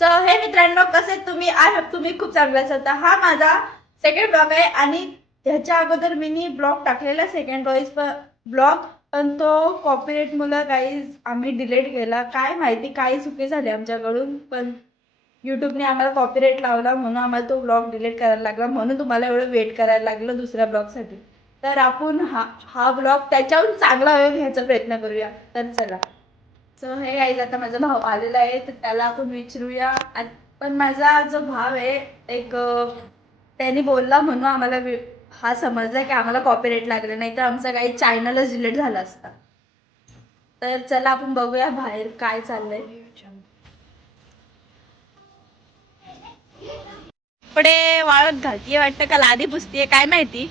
So हे मित्रांनो कसे तुम्ही? आय होप तुम्ही खूप चांगले असाल. तर हा माझा सेकंड ब्लॉग आहे आणि ह्याच्या अगोदर मी ब्लॉग टाकलेला सेकंड वॉइस ब्लॉग पण तो कॉपीरेट मुलं काही आम्ही डिलीट केला. काय माहिती काही चुकी झाली आमच्याकडून पण युट्यूबने आम्हाला कॉपीराईट लावला म्हणून आम्हाला तो ब्लॉग डिलीट करायला लागला. म्हणून तुम्हाला एवढं वेट करायला लागलं दुसऱ्या ब्लॉगसाठी तर आपण हा हा ब्लॉग त्याच्याहून चांगला वेळ घ्यायचा प्रयत्न करूया. तर चला. सो हे गाईज आता माझा भाऊ आलेला आहे तर त्याला आपण विचारूया. पण माझा जो भाव आहे एक त्यांनी त्याने बोलला म्हणून आम्हाला हा समजला की आम्हाला कॉपीराईट लागलं. नाही तर आमचा काही चॅनलच डिलीट झाला असता. तर चला आपण बघूया बाहेर काय चाललंय. कपडे वाळत घालतीये वाटतं का? लादी पुसतीये काय माहिती?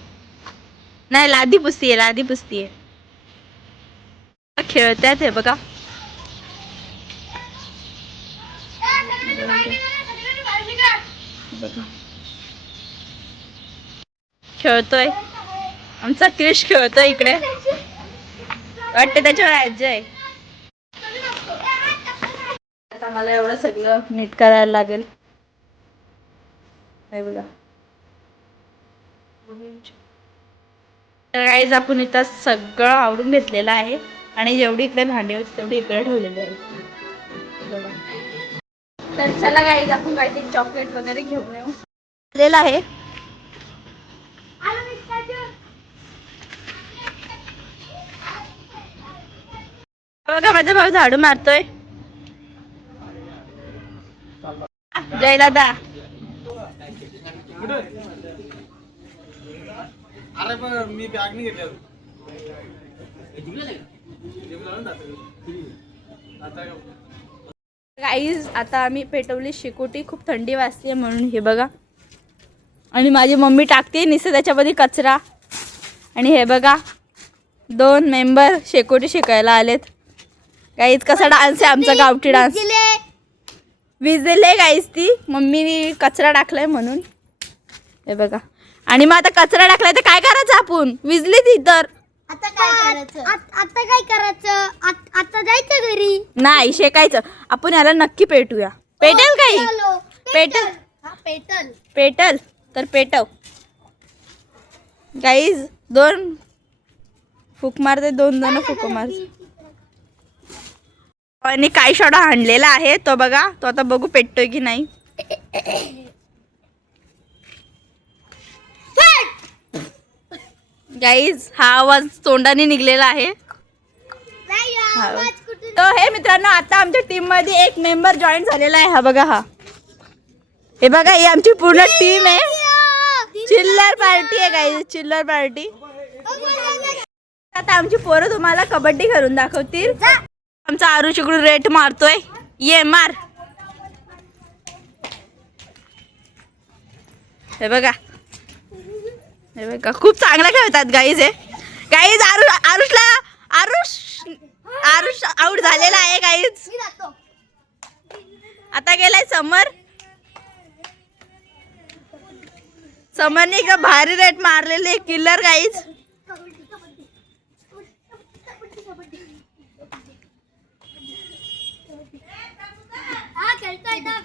नाही लादी पुसतीये लादी पुसतीये. खेळतायत हे बघा. बघा. खेळतोय. आमचा क्रिश खेळतोय इकडे. वाटतं त्याच्यावर राज्य आहे. आता मला एवढं सगळं नीट करायला लागेल. नाही बघा. तर काहीच आपण इथं सगळं आवडून घेतलेलं आहे. आणि जेवढी इकडे भांडी होती तेवढी इकडे ठेवलेली आहे. बघा. तर चला गाईज आपण काहीतरी चॉकलेट वगैरे घेऊन येऊ. आलेलं आहे. बघा माझा भाऊ झाडू मारतोय. जय दादा अरे पण मी बॅग नाही घेतली. आता गाईज आता आम्ही पेटवली शिकोटी. खूप थंडी वाजते म्हणून हे बघा. आणि माझी मम्मी टाकते निसं त्याच्यामध्ये कचरा. आणि हे बघा दोन मेंबर शेकोटी शिकायला आलेत. गाईज कसा डान्स आहे आमचा गावठी डान्स विजले. गाईज ती. मम्मीने कचरा टाकलाय म्हणून. हे बघा. आणि मग आता कचरा टाकलाय तर काय करायचं आपण? विजली ती तर. आता काय करायचं? आता काय करायचं? आत- आता जायचं घरी. नाही शेकायचं. आपण याला नक्की पेटूया. पेटेल काही? चलो, पेटल. हा पेटल. पेटल. तर पेटव. गाईज दोन फूक मारते दोन जण फूक मारते आणि काय शॉट हाणलेला आहे तो बघा. तो आता बघू पेटतोय की नाही. गाईज हा आवाज तोंडाने निघलेला आहे. नाही हा. हे. मित्रांनो आता आमच्या टीममध्ये एक मेंबर जॉईन झालेला आहे. हा बघा हा. हे बघा ही आमची पूर्ण टीम आहे. चिल्लर पार्टी आहे गाईज चिल्लर पार्टी आता आमची पोरं तुम्हाला कबड्डी खेळून दाखवतील. आमचा आरुष इकडून रेट मारतोय. ये मार. हे बघा. खूप चांगला खेळतात गाईज हे. गाईज आरुष आरुषला आरुष आरुष आऊट झालेला आहे गाईज आता गेलाय समर. समरने का भारी रेट मारलेले किल्लर गाईज कबड्डी कबड्डी कबड्डी कबड्डी हा खेळतोय ना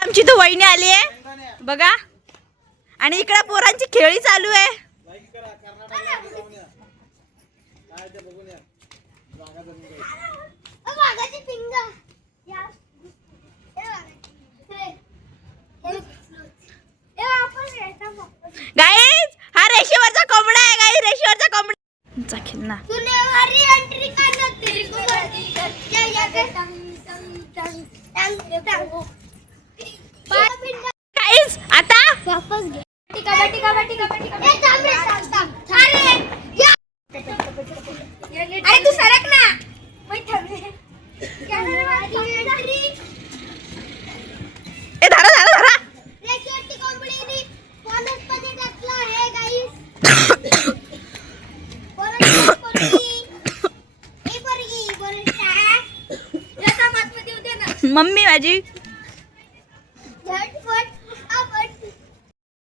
आमची तर वहिनी आली आहे. बघा. आणि इकडे पोरांची खेळी चालू आहे. वाघाची पिंग या. ए वाघा. ए. ए, आपण खेळता मग. गाईज हा रेषेवरचा कोंबडा आहे गाई रेषेवरचा कोंबडा चाखील ना सुनेवारी एंट्री करना तेरी को मर्जी कर या या कर टंग टंग टंग टंग टंग गाईज आता वापस घे. अरे या. अरे तू सरक ना. ए धरा धरा धरा. रेशोटी कंपनीने बोनसमध्ये टाकला आहे गाईस बोनस पोरगी ए पोरगी बोनस टाक जसा मध्ये उद्या ना मम्मी माझी झटपट आपण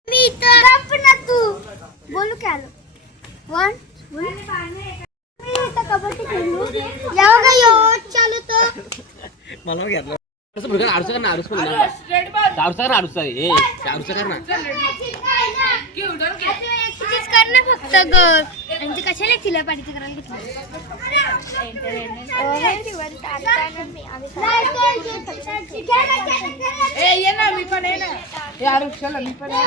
मी इथं गप ना तू बोलू काय आलो वन कबड्डी खेळू या बघा यो? चालू तर. मला घेतलं असं बघा आडूचं कर ना आडूच पण आडूचा कर ना आडूचा ए आडूचा कर ना. एक्सरसाइज कर ना फक्त ग. आणि ते कशाला तिला पाडीचं करायला ए ये ना मी पण आहे ना. ए अरे चला मी पण आहे.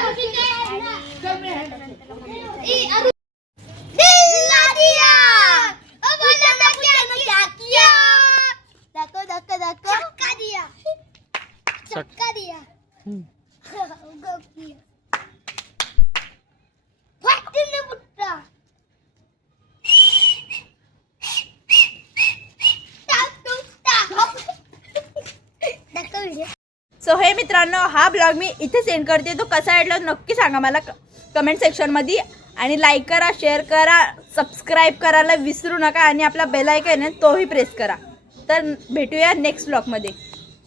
चक्का दिया फाटून बुट्टा. सो हे. मित्रांनो हा ब्लॉग मी इथे सेंड करते. तो कसा वाटला नक्की सांगा मला कमेंट सेक्शनमध्ये आणि लाईक करा शेअर करा सबस्क्राईब करायला विसरू नका आणि आपला बेल आहे तोही प्रेस करा. तर भेटूया नेक्स्ट ब्लॉगमध्ये